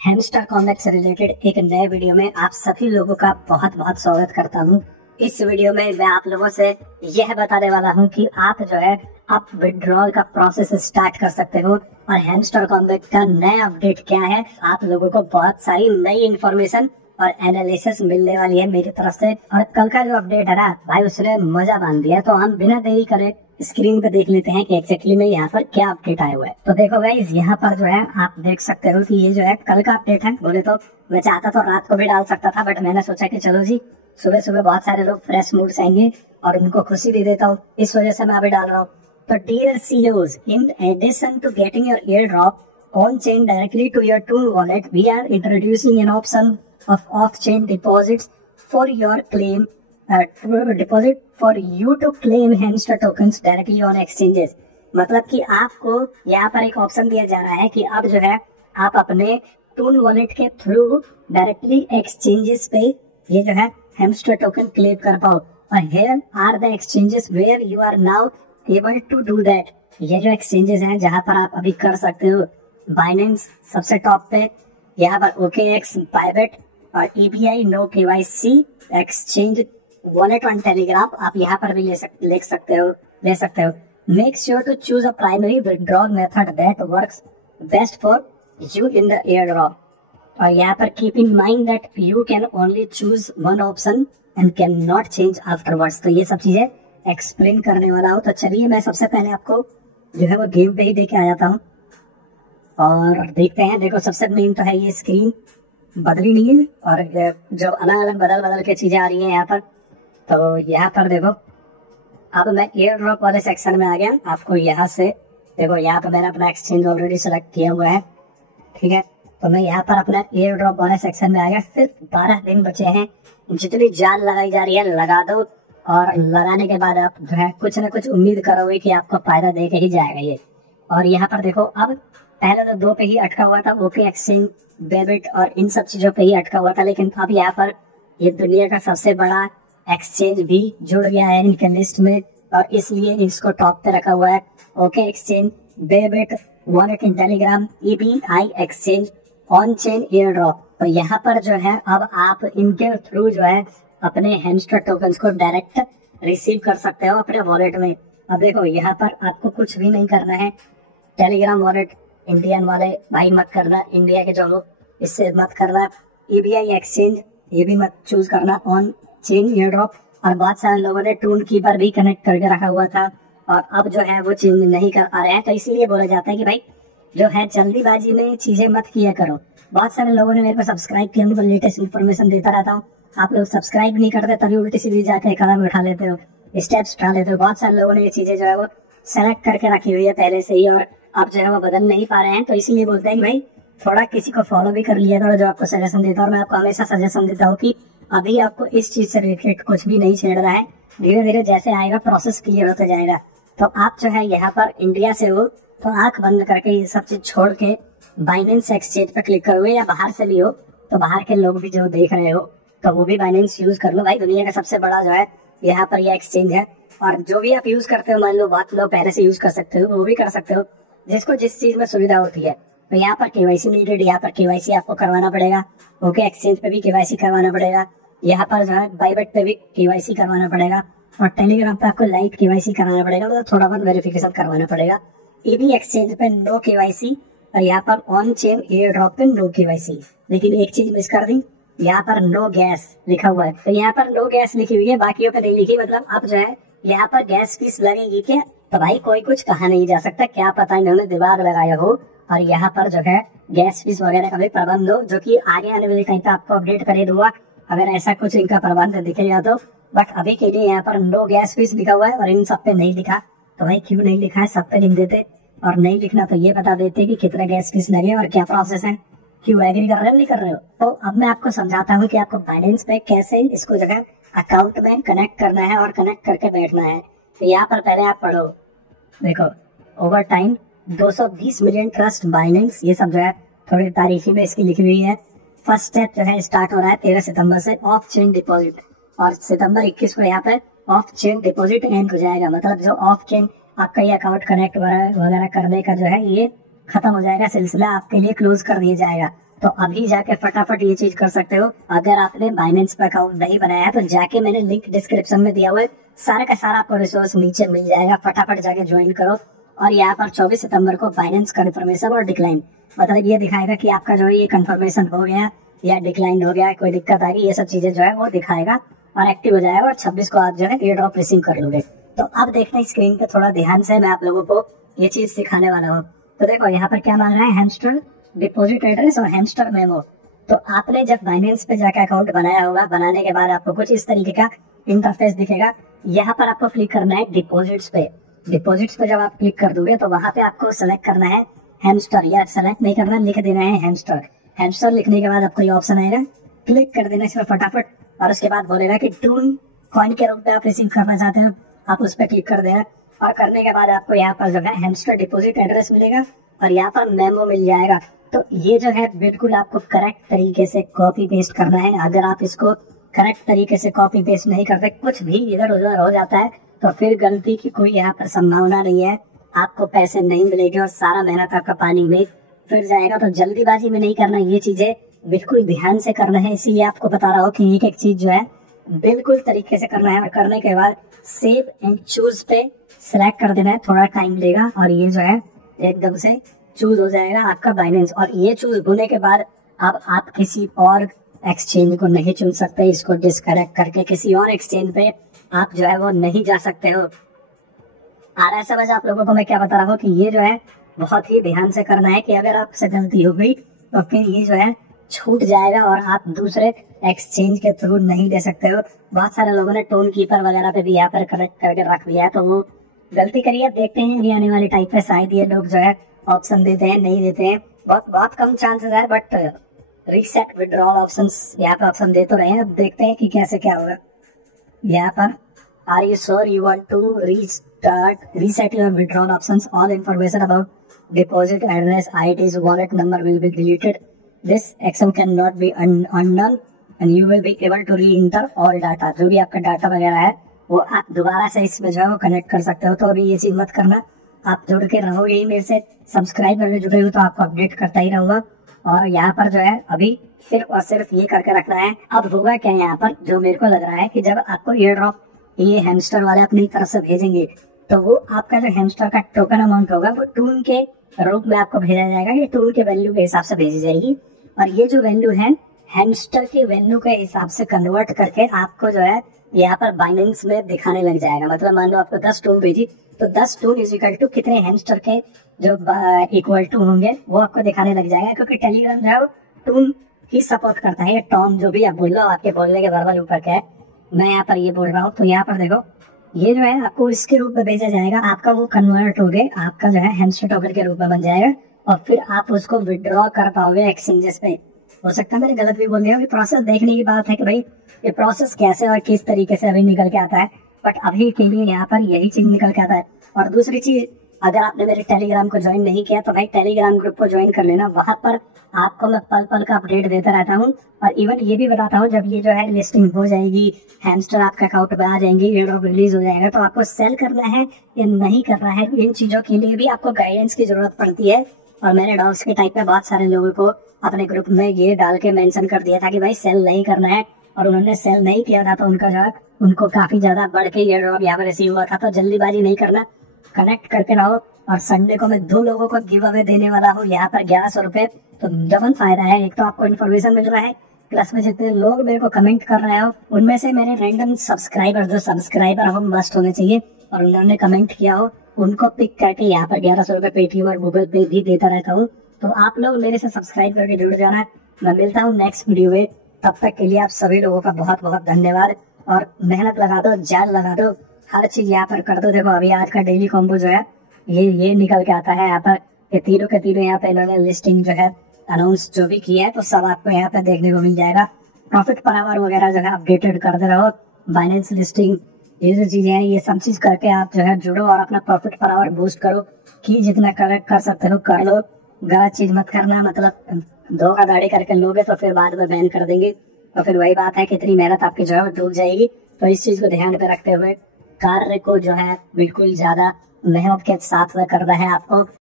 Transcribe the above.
Hamster comet से related एक नए वीडियो में आप सभी लोगों का बहुत बहुत स्वागत करता हूं। इस वीडियो में मैं आप लोगों से यह बताने वाला हूं कि आप जो है आप विड्रॉल का प्रोसेस स्टार्ट कर सकते हो और हैमस्टर कॉमेट का नया अपडेट क्या है। आप लोगों को बहुत सारी नई इन्फॉर्मेशन और एनालिसिस मिलने वाली है मेरी तरफ से। और कल का जो अपडेट है ना भाई, उसने मजा बांध दिया। तो हम बिना देरी करे स्क्रीन पे देख लेते हैं कि एक्जेक्टली में यहाँ पर क्या अपडेट आया हुआ है। तो देखो गाइस, यहाँ पर जो है आप देख सकते हो कि ये जो है कल का अपडेट है। बोले तो मैं चाहता तो रात को भी डाल सकता था, बट मैंने सोचा कि चलो जी सुबह सुबह बहुत सारे लोग फ्रेश मूड से आएंगे और उनको खुशी दे देता हूँ, इस वजह से मैं अभी डाल रहा हूँ। तो dear CEOs, in addition to getting your airdrop on chain directly to your Toon wallet, we are introducing an option of off-chain deposits for your claim deposit for you to claim Hamster tokens directly on exchanges। मतलब कि आपको यहाँ पर एक option दिया जा रहा है कि अब जो है आप अपने टून वॉलेट के थ्रू डायरेक्टली एक्सचेंजेस पे ये जो है हैमस्टर टोकन क्लेम कर पाओ। और here are the exchanges where you are now able to do that. ये जो एक्सचेंजेस हैं जहाँ पर आप अभी कर सकते हो, बाइनेंस सबसे टॉप पे, यहाँ पर OKX, बाइबिट और EBI no KYC exchange wallet on Telegram आप यहाँ पर भी ले सकते हो। Make sure to choose a primary withdrawal method that works best for you in the airdrop. और यहाँ पर keep in mind that you can only choose one option and can not change afterwards. तो ये सब चीजें explain करने वाला हूँ। तो चलिए मैं सबसे पहले आपको जो है वो गेम पे ही देके आ जाता हूँ और देखते हैं। देखो सबसे मेन तो है ये स्क्रीन बदली नहीं है और जो अलग अलग बदल के चीजें आ रही है यहाँ पर। तो यहाँ पर देखो अब मैं एयर ड्रॉप वाले सेक्शन में आ गया। आपको यहाँ से देखो, यहाँ पर मैंने अपना एक्सचेंज ऑलरेडी सेलेक्ट किया हुआ है, ठीक है। तो मैं यहाँ पर अपना एयर ड्रॉप वाले सेक्शन में आ गया। सिर्फ 12 दिन बचे हैं, जितनी जान लगाई जा रही है लगा दो। और लगाने के बाद आप जो है कुछ ना कुछ उम्मीद करोगे कि आपको फायदा दे के ही जाएगा ये। और यहाँ पर देखो अब पहले तो 2 पे ही अटका हुआ था, ओके एक्सचेंज, डेबिट और इन सब चीजों पे ही अटका हुआ था। लेकिन अब यहाँ पर ये दुनिया का सबसे बड़ा एक्सचेंज भी जुड़ गया है इनके लिस्ट में और इसलिए इसको टॉप पे रखा हुआ है। Okay exchange, debit, wallet in Telegram, EBI exchange, on chain air drop. तो यहाँ पर जो है अब आप इनके थ्रू जो है अपने हैमस्टर टोकन्स को डायरेक्ट रिसीव कर सकते हो अपने वॉलेट में। अब देखो यहाँ पर आपको कुछ भी नहीं करना है। टेलीग्राम वॉलेट इंडियन वाले भाई मत करना, इंडिया के जो लोग इससे मत करना। EBI एक्सचेंज ये भी मत चूज करना, ऑन चेन एयर ड्रॉप। और बहुत सारे लोगों ने टून कीपर भी कनेक्ट करके रखा हुआ था और अब जो है वो चेंज नहीं कर पा रहे हैं। तो इसीलिए बोला जाता है कि भाई जो है जल्दीबाजी में चीजें मत किया करो। बहुत सारे लोगों ने मेरे को सब्सक्राइब किया, उनको लेटेस्ट इन्फॉर्मेशन देता रहता हूँ। आप लोग सब्सक्राइब नहीं करते तभी उल्टी सीधी जाके कदम उठा लेते हो, स्टेप्स उठा लेते हो। बहुत सारे लोगों ने ये चीजें जो है वो सेलेक्ट करके रखी हुई है पहले से ही और अब जो है वो बदल नहीं पा रहे हैं। तो इसीलिए बोलते हैं कि भाई थोड़ा किसी को फॉलो भी कर लिया करो जो आपको सजेशन देता है। और मैं आपको हमेशा सजेशन देता हूँ कि अभी आपको इस चीज से रिलेटेड कुछ भी नहीं छेड़ना है। धीरे धीरे जैसे आएगा प्रोसेस क्लियर होता जाएगा। तो आप जो है यहाँ पर इंडिया से हो तो आंख बंद करके ये सब चीज छोड़ के बाइनेंस एक्सचेंज पे क्लिक करोगे, या बाहर से भी हो तो बाहर के लोग भी जो देख रहे हो तो वो भी बाइनेंस यूज कर लो। भाई दुनिया का सबसे बड़ा जो है यहाँ पर ये एक्सचेंज है। और जो भी आप यूज करते हो, मान लो बहुत लोग पहले से यूज कर सकते हो, वो भी कर सकते हो, जिसको जिस चीज में सुविधा होती है। तो यहाँ पर KYC नीडेड, यहाँ पर KYC आपको करवाना पड़ेगा। ओके एक्सचेंज पे भी KYC करवाना पड़ेगा। यहाँ पर जो है बाइबिट पे भी KYC करवाना पड़ेगा और टेलीग्राम पे आपको लाइट KYC कराना पड़ेगा, मतलब थोड़ा बहुत वेरिफिकेशन करवाना पड़ेगा। EBI एक्सचेंज पे नो KYC और यहाँ पर ऑन चेन एयर ड्रॉप पे नो KYC। लेकिन एक चीज मिस कर दी, यहाँ पर नो गैस लिखा हुआ है। तो यहाँ पर नो गैस लिखी हुई है, बाकियों पे नहीं लिखी। मतलब अब जो है यहाँ पर गैस फीस लगेगी क्या? तो भाई कोई कुछ कहा नहीं जा सकता, क्या पता इन्होंने दिमाग लगाया हो और यहाँ पर जो है गैस फीस वगैरह का भी प्रबंध हो, जो कि आगे आने वाले टाइम पे आपको अपडेट करे दूंगा अगर ऐसा कुछ इनका प्रबंध दिखेगा तो। बट अभी के लिए यहाँ पर नो गैस फीस लिखा हुआ है और इन सब पे नहीं लिखा। तो भाई क्यों नहीं लिखा है? सब पे लिख देते और नहीं लिखना तो ये बता देते कि कितना गैस फीस लगे और क्या प्रोसेस है, क्यों एग्री कर रहे हो नहीं कर रहे हो। तो अब मैं आपको समझाता हूँ कि आपको बाइनेंस पे कैसे इसको जो है अकाउंट में कनेक्ट करना है और कनेक्ट करके बैठना है। तो यहाँ पर पहले आप पढ़ो, देखो over time 220 million trust Binance, ये सब जो है थोड़ी तारीफी में इसकी लिखी हुई है। फर्स्ट स्टेप जो है स्टार्ट हो रहा है 13 सितंबर से ऑफ चेन डिपॉजिट, और सितंबर 21 को यहाँ पे ऑफ चेन डिपॉजिट एंड हो जाएगा। मतलब जो ऑफ चेन आपका ये अकाउंट कनेक्ट वगैरह करने का जो है ये खत्म हो जाएगा, सिलसिला आपके लिए क्लोज कर दिया जाएगा। तो अभी जाके फटाफट ये चीज कर सकते हो। अगर आपने बाइनेंस पे अकाउंट नहीं बनाया है तो जाके मैंने लिंक डिस्क्रिप्शन में दिया हुआ है, सारा का सारा आपको रिसोर्स नीचे मिल जाएगा, फटाफट जाके ज्वाइन करो। और यहाँ पर 24 सितंबर को बाइनेंस कन्फर्मेशन और डिक्लाइन, मतलब ये दिखाएगा कि आपका जो है ये कन्फर्मेशन हो गया या डिक्लाइन हो गया, कोई दिक्कत आ गई, ये सब चीजें जो है वो दिखाएगा और एक्टिव हो जाएगा। और 26 को आप जो है एयर ड्रॉप रिसीव कर लोगे। तो अब देखना है स्क्रीन पे थोड़ा ध्यान से, मैं आप लोगों को ये चीज सिखाने वाला हूँ। तो देखो यहाँ पर क्या मांग रहा है, हैमस्टर डिपॉजिट एड्रेस और हैमस्टर मेमो। तो आपने जब बाइनेंस पे जाकर अकाउंट बनाया होगा, बनाने के बाद आपको कुछ इस तरीके का इंटरफेस दिखेगा। यहाँ पर आपको क्लिक करना है डिपॉजिट्स पे। डिपॉजिट्स पे जब आप क्लिक कर दोगे तो वहां पे आपको सेलेक्ट करना है हैमस्टर, या सेलेक्ट नहीं करना, लिख देना है हैमस्टर। हैमस्टर लिखने के बाद आपको ये ऑप्शन आएगा, क्लिक कर देना इसमें फटाफट। और उसके बाद बोलेगा कि टून कॉइन के रूप में आप रिसीव करना चाहते हैं, आप उस पर क्लिक कर देना। और करने के बाद आपको यहाँ पर जो है हैमस्टर डिपॉजिट एड्रेस मिलेगा और यहाँ पर मेमो मिल जाएगा। तो ये जो है बिल्कुल आपको करेक्ट तरीके से कॉपी पेस्ट करना है। अगर आप इसको करेक्ट तरीके से कॉपी पेस्ट नहीं करते, कुछ भी इधर उधर हो जाता है, तो फिर गलती की कोई यहाँ पर संभावना नहीं है, आपको पैसे नहीं मिलेंगे और सारा मेहनत आपका पानी में फिर जाएगा। तो जल्दीबाजी में नहीं करना, ये चीजें बिल्कुल ध्यान से करना है। इसीलिए आपको बता रहा हूँ कि एक एक चीज जो है बिल्कुल तरीके से करना है। और करने के बाद सेव एंड चूज पे सिलेक्ट कर देना है, थोड़ा टाइम लेगा और ये जो है एकदम से चूज हो जाएगा आपका बाइनेंस। और ये चूज होने के बाद अब आप किसी और एक्सचेंज को नहीं चुन सकते, इसको डिस्कनेक्ट करके किसी और एक्सचेंज पे आप जो है वो नहीं जा सकते हो। आ रहा है समझ आप लोगों को मैं क्या बता रहा हूँ कि ये जो है बहुत ही ध्यान से करना है कि अगर आपसे गलती हो गई तो फिर ये जो है छूट जाएगा और आप दूसरे एक्सचेंज के थ्रू नहीं दे सकते हो। बहुत सारे लोगों ने टोन कीपर वगैरह पे भी यहाँ पर कनेक्ट करके रख दिया है, तो वो गलती करिए। देखते हैं ये आने वाली टाइप पे शायद ये लोग जो है ऑप्शन देते हैं, नहीं देते हैं, बहुत कम चांसेस है। बट रीसेट विड्रॉल ऑप्शंस यहाँ पे ऑप्शन दे तो रहे हैं, अब देखते हैं कि कैसे क्या होगा। यहाँ पर are you sure you want to reset your withdrawal options, all information about deposit address, IDs, wallet number will be deleted, this action can not be undone and you will be able to reenter all data. जो भी आपका data वगैरह है वो आप दोबारा से इसमें जो है वो कनेक्ट कर सकते हो। तो अभी ये चीज मत करना, आप जुड़ के रहोगे ही मेरे से, सब्सक्राइब करके जुड़े हो तो आपको अपडेट करता ही रहूंगा। और यहाँ पर जो है अभी सिर्फ और सिर्फ ये करके रखना है। अब होगा क्या यहाँ पर, जो मेरे को लग रहा है कि जब आपको एयर ड्रॉप ये हैमस्टर वाले अपनी तरफ से भेजेंगे तो वो आपका जो हैमस्टर का टोकन अमाउंट होगा वो टून के रूप में आपको भेजा जाएगा। ये टून के वैल्यू के हिसाब से भेजी जाएगी और ये जो वैल्यू है हैमस्टर की वैल्यू के हिसाब से कन्वर्ट करके आपको जो है यहाँ पर बाइनेंस में दिखाने लग जाएगा। मतलब मान लो आपको 10 टून भेजी तो 10 टून इज इक्वल टू कितने हैमस्टर के जो इक्वल टू होंगे वो आपको दिखाने लग जाएगा, क्योंकि टेलीग्राम जो है टून ही सपोर्ट करता है। टॉम जो भी आप बोल रहे हो, आपके बोलने के वर्बल ऊपर क्या है, मैं यहाँ पर ये बोल रहा हूँ। तो यहाँ पर देखो ये जो है आपको इसके रूप में भेजा जाएगा, आपका वो कन्वर्ट हो गए, आपका जो है हैमस्टर टोकन के रूप में बन जाएगा और फिर आप उसको विड्रॉ कर पाओगे एक्सचेंजेस पे। हो सकता है मैंने गलत भी बोल दिया, प्रोसेस देखने की बात है कि भाई ये प्रोसेस कैसे और किस तरीके से अभी निकल के आता है, बट अभी के लिए यहाँ पर यही चीज निकल के आता है। और दूसरी चीज, अगर आपने मेरे टेलीग्राम को ज्वाइन नहीं किया तो भाई टेलीग्राम ग्रुप को ज्वाइन कर लेना, वहां पर आपको मैं पल पल का अपडेट देता रहता हूँ। और इवन ये भी बताता हूँ जब ये जो है लिस्टिंग हो जाएगी, हैमस्टर आपका अकाउंट पे आ जाएंगे, एयर ड्रॉप रिलीज हो जाएगा, तो आपको सेल करना है या नहीं करना है, इन चीजों के लिए भी आपको गाइडेंस की जरूरत पड़ती है। और मैंने डॉग्स के टाइप में बहुत सारे लोगों को अपने ग्रुप में ये डाल के मेंशन कर दिया था कि भाई सेल नहीं करना है, और उन्होंने सेल नहीं किया था तो उनका जो है उनको काफी ज्यादा बढ़ के एयर ड्रॉप यहाँ पर रिसीव हुआ था। तो जल्दीबाजी नहीं करना, कनेक्ट करके रहो। और संडे को मैं 2 लोगों को गिव अवे देने वाला हूँ यहाँ पर 1100 रुपए, तो डबल फायदा है। एक तो आपको इन्फॉर्मेशन मिल रहा है, प्लस में जितने लोग मेरे को कमेंट कर रहे हो उनमें से मेरे रैंडम सब्सक्राइबर, जो सब्सक्राइबर हो मस्ट होने चाहिए और उन्होंने कमेंट किया हो, उनको पिक करके यहाँ पर 1100 रुपए पेटीएम और गूगल पे भी देता रहता हूँ। तो आप लोग मेरे से सब्सक्राइब करके जुड़ जाना। मैं मिलता हूँ नेक्स्ट वीडियो में, तब तक के लिए आप सभी लोगों का बहुत बहुत धन्यवाद। और मेहनत लगा दो, जान लगा दो, हर चीज यहाँ पर कर दो। देखो अभी आज का डेली कॉम्बो जो है ये निकल के आता है यहाँ पर, ये तीनों के तीनों यहाँ पे इन्होंने लिस्टिंग जो है अनाउंस जो भी किया है, तो सब आपको यहाँ पे देखने को मिल जाएगा। प्रॉफिट पर आवर वगैरह जो है अपडेटेड करते रहो, बाइनेंस लिस्टिंग, ये जो चीजें हैं ये सब चीज करके आप जो है जुड़ो और अपना प्रॉफिट पर आवर बूस्ट करो। कि जितना करेक्ट कर सकते हो कर लो, गलत चीज मत करना। मतलब धोखाधड़ी करके लोगे तो फिर बाद में बैन कर देंगे, तो फिर वही बात है कि इतनी मेहनत आपकी जो है वो डूब जाएगी। तो इस चीज को ध्यान पे रखते हुए कार्य को जो है बिल्कुल ज्यादा मेहनत के साथ में करना है आपको।